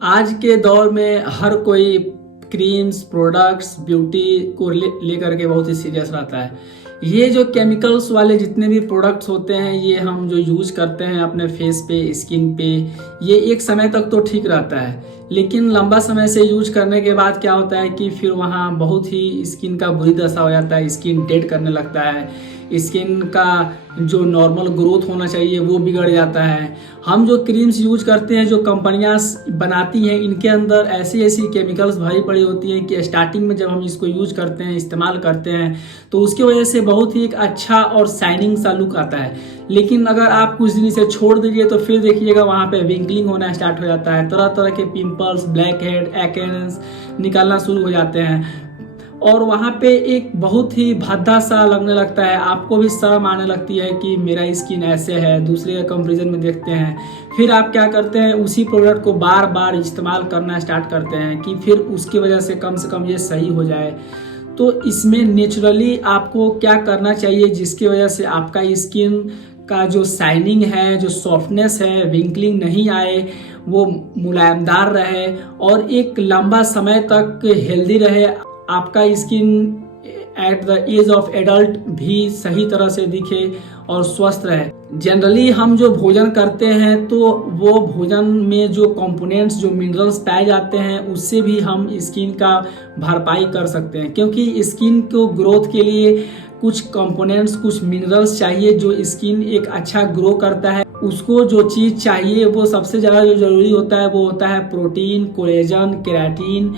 आज के दौर में हर कोई क्रीम्स, प्रोडक्ट्स, ब्यूटी को लेकर के बहुत ही सीरियस रहता है। ये जो केमिकल्स वाले जितने भी प्रोडक्ट्स होते हैं, ये हम जो यूज करते हैं अपने फेस पे, स्किन पे, ये एक समय तक तो ठीक रहता है, लेकिन लंबा समय से यूज करने के बाद क्या होता है कि फिर वहाँ बहुत ही स्किन का बुरी दशा हो जाता है। स्किन डेड करने लगता है, स्किन का जो नॉर्मल ग्रोथ होना चाहिए वो बिगड़ जाता है। हम जो क्रीम्स यूज करते हैं, जो कंपनियां बनाती हैं, इनके अंदर ऐसी ऐसी केमिकल्स भरी पड़ी होती हैं कि स्टार्टिंग में जब हम इसको यूज करते हैं, इस्तेमाल करते हैं, तो उसकी वजह से बहुत ही एक अच्छा और शाइनिंग सा लुक आता है। लेकिन अगर आप कुछ दिन इसे छोड़ दीजिए तो फिर देखिएगा वहाँ पे विंकलिंग होना स्टार्ट हो जाता है, तरह तरह के पिंपल्स, ब्लैक हेड, एक्नेस निकलना शुरू हो जाते हैं और वहाँ पे एक बहुत ही भद्दा सा लगने लगता है। आपको भी शर्म आने लगती है कि मेरा स्किन ऐसे है, दूसरे का कंपेरिजन में देखते हैं। फिर आप क्या करते हैं, उसी प्रोडक्ट को बार बार इस्तेमाल करना स्टार्ट करते हैं कि फिर उसकी वजह से कम ये सही हो जाए। तो इसमें नेचुरली आपको क्या करना चाहिए जिसकी वजह से आपका स्किन का जो शाइनिंग है, जो सॉफ्टनेस है, विंकलिंग नहीं आए, वो मुलायमदार रहे और एक लंबा समय तक हेल्दी रहे, आपका skin at the age of adult भी सही तरह से दिखे और स्वस्थ रहे। जनरली हम जो भोजन करते हैं तो वो भोजन में जो कंपोनेंट्स, जो मिनरल्स पाए जाते हैं, उससे भी हम स्किन का भरपाई कर सकते हैं, क्योंकि स्किन को ग्रोथ के लिए कुछ कंपोनेंट्स, कुछ मिनरल्स चाहिए जो स्किन एक अच्छा ग्रो करता है। उसको जो चीज़ चाहिए वो सबसे ज़्यादा जो ज़रूरी होता है वो होता है प्रोटीन, कोलेजन, केराटिन,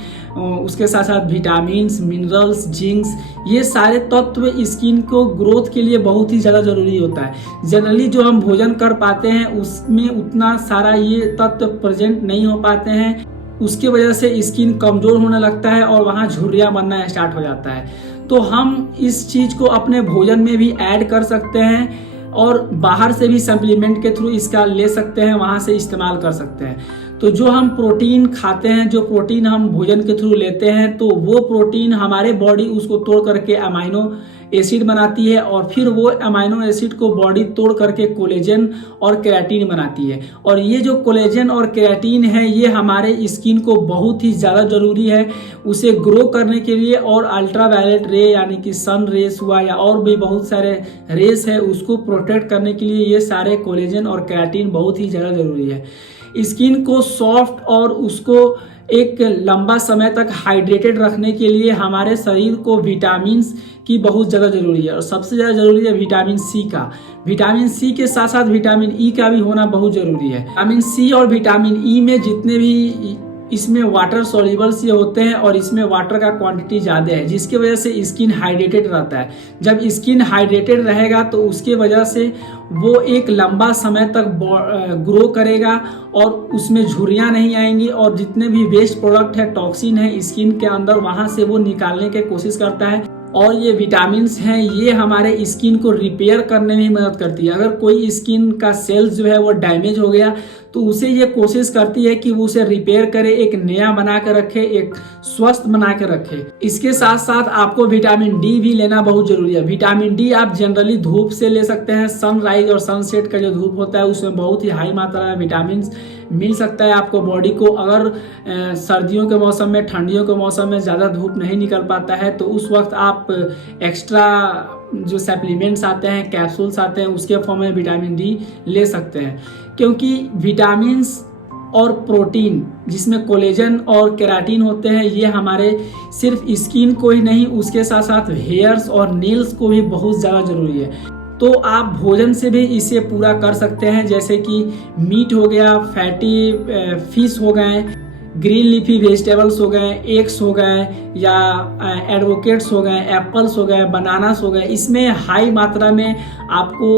उसके साथ साथ विटामिन्स, मिनरल्स, जिंक्स। ये सारे तत्व स्किन को ग्रोथ के लिए बहुत ही ज़्यादा ज़रूरी होता है। जनरली जो हम भोजन कर पाते हैं उसमें उतना सारा ये तत्व प्रेजेंट नहीं हो पाते हैं, उसकी वजह से स्किन कमज़ोर होने लगता है और वहाँ झुर्रियाँ बनना स्टार्ट हो जाता है। तो हम इस चीज़ को अपने भोजन में भी ऐड कर सकते हैं और बाहर से भी सप्लीमेंट के थ्रू इसका ले सकते हैं, वहाँ से इस्तेमाल कर सकते हैं। तो जो हम प्रोटीन खाते हैं, जो प्रोटीन हम भोजन के थ्रू लेते हैं, तो वो प्रोटीन हमारे बॉडी उसको तोड़ करके अमाइनो एसिड बनाती है और फिर वो अमाइनो एसिड को बॉडी तोड़ करके कोलेजन और केराटिन बनाती है। और ये जो कोलेजन और केराटिन है ये हमारे स्किन को बहुत ही ज़्यादा ज़रूरी है उसे ग्रो करने के लिए। और अल्ट्रावायलेट रे यानी कि सन रेस हुआ या और भी बहुत सारे रेस है, उसको प्रोटेक्ट करने के लिए ये सारे कोलेजन और केराटिन बहुत ही ज़्यादा ज़रूरी है। स्किन को सॉफ्ट और उसको एक लंबा समय तक हाइड्रेटेड रखने के लिए हमारे शरीर को विटामिन्स की बहुत ज़्यादा ज़रूरी है और सबसे ज़्यादा ज़रूरी है विटामिन सी का। विटामिन सी के साथ साथ विटामिन ई का भी होना बहुत ज़रूरी है। विटामिन सी और विटामिन ई में जितने भी इसमें वाटर सॉल्युबल्स ये होते हैं और इसमें वाटर का क्वांटिटी ज़्यादा है, जिसकी वजह से स्किन हाइड्रेटेड रहता है। जब स्किन हाइड्रेटेड रहेगा तो उसके वजह से वो एक लंबा समय तक ग्रो करेगा और उसमें झुर्रियाँ नहीं आएंगी और जितने भी वेस्ट प्रोडक्ट है, टॉक्सिन है स्किन के अंदर, वहाँ से वो निकालने की कोशिश करता है। और ये विटामिन्स हैं, ये हमारे स्किन को रिपेयर करने में मदद करती है। अगर कोई स्किन का सेल्स जो है वो डैमेज हो गया तो उसे ये कोशिश करती है कि वो उसे रिपेयर करे, एक नया बना के रखे, एक स्वस्थ बना के रखे। इसके साथ साथ आपको विटामिन डी भी लेना बहुत जरूरी है। विटामिन डी आप जनरली धूप से ले सकते हैं। सनराइज और सनसेट का जो धूप होता है उसमें बहुत ही हाई मात्रा में विटामिन मिल सकता है आपको बॉडी को। अगर सर्दियों के मौसम में, ठंडियों के मौसम में ज़्यादा धूप नहीं निकल पाता है तो उस वक्त आप एक्स्ट्रा जो सप्लीमेंट्स आते हैं, कैप्सूल्स आते हैं, उसके फॉर्म में विटामिन डी ले सकते हैं। क्योंकि विटामिन्स और प्रोटीन जिसमें कोलेजन और केराटिन होते हैं ये हमारे सिर्फ स्किन को ही नहीं, उसके साथ साथ हेयर्स और नेल्स को भी बहुत ज़्यादा ज़रूरी है। तो आप भोजन से भी इसे पूरा कर सकते हैं, जैसे कि मीट हो गया, फैटी फिश हो गए, ग्रीन लीफी वेजिटेबल्स हो गए, एग्स हो गए या एडवोकेट्स हो गए, एप्पल्स हो गए, बनानास हो गए। इसमें हाई मात्रा में आपको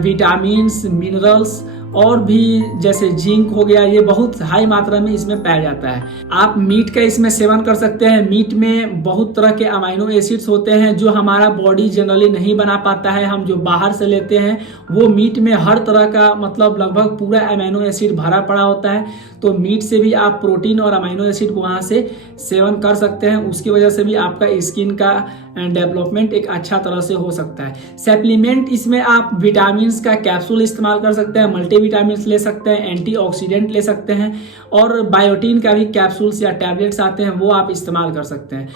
विटामिन्स, मिनरल्स और भी जैसे जिंक हो गया, ये बहुत हाई मात्रा में इसमें पाया जाता है। आप मीट का इसमें सेवन कर सकते हैं। मीट में बहुत तरह के अमाइनो एसिड्स होते हैं जो हमारा बॉडी जनरली नहीं बना पाता है, हम जो बाहर से लेते हैं वो मीट में हर तरह का मतलब लगभग पूरा अमाइनो एसिड भरा पड़ा होता है। तो मीट से भी आप प्रोटीन और अमाइनो एसिड को वहाँ से सेवन कर सकते हैं, उसकी वजह से भी आपका स्किन का डेवलपमेंट एक अच्छा तरह से हो सकता है। सप्लीमेंट इसमें आप विटामिन्स का कैप्सूल इस्तेमाल कर सकते हैं, मल्टी विटामिन ले सकते हैं, एंटीऑक्सीडेंट ले सकते हैं, और बायोटीन का भी कैप्सूल्स या टैबलेट्स आते हैं वो आप इस्तेमाल कर सकते हैं।